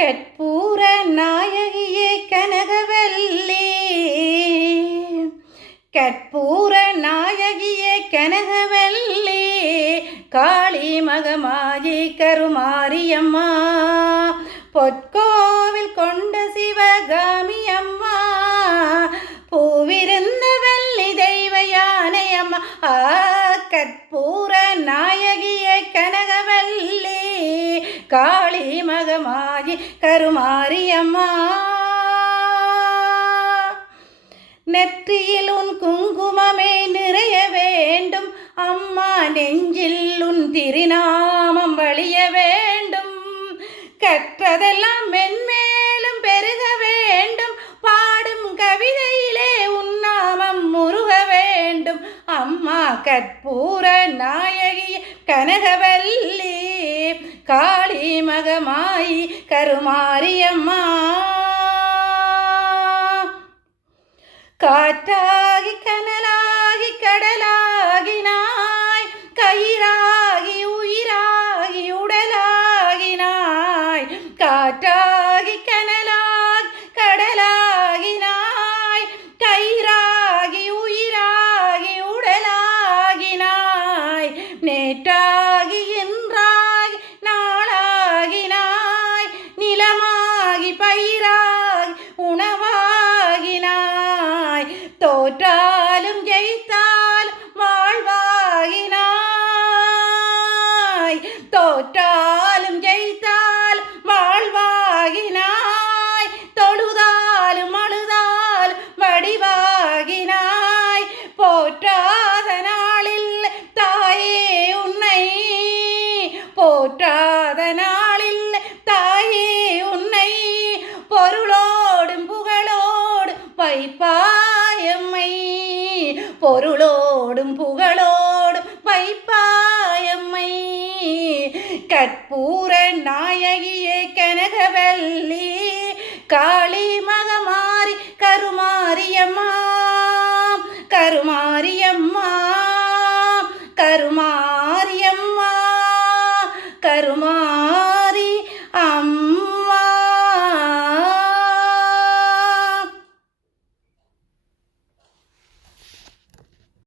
கற்பூர நாயகியே கனகவல்லி. கற்பூர நாயகியே கனகவல்லி. காளி மகமாயி கருமாரியம்மா. பொற்கோவில் கொண்ட சிவகாமி அம்மா பூவிருந்த வள்ளி தெய்வ யானை அம்மா கற்பூர காளி மகமாயி கருமாரியம்மா. நெற்றியில் உன் குங்குமமே நிறைய வேண்டும். அம்மா நெஞ்சில் உன் திருநாமம் வழிய வேண்டும். கற்றதெல்லாம் மென்மேலும் பெருக வேண்டும். பாடும் கவிதையிலே உன் நாமம் முருக வேண்டும். அம்மா கற்பூர நாயகி கனகவல்லி. காளி மகமாயி கருமாரியம்மா. காற்றாகி கனலாகி கடலாகினாய் கயிறாகி உயிராகி உடலாகினாய் காற்றாகி கனலாகி கடலாகினாய் கயிறாகி உயிராகி உடலாகினாய் நேற்றாகி என் தோற்றாலும் ஜெயித்தால் வாழ்வாயினாய் தோற்றாலும் ஜெயித்தால் வாழ்வாகினாய் தொழுதாலும் அழுதால் வடிவாகினாய் போற்றாத நாளில் தாயே உன்னை போற்றாத நாளில் தாயே உன்னை பொருளோடும் புகழோடும் வைப்பா பொருளோடும் புகழோடும் வைப்பாயம்மை. கற்பூர நாயகியே கனகவல்லி காளி மகமாரி கருமாரியம்மா. கருமாரியம்மா கருமாரியம்மா கருமா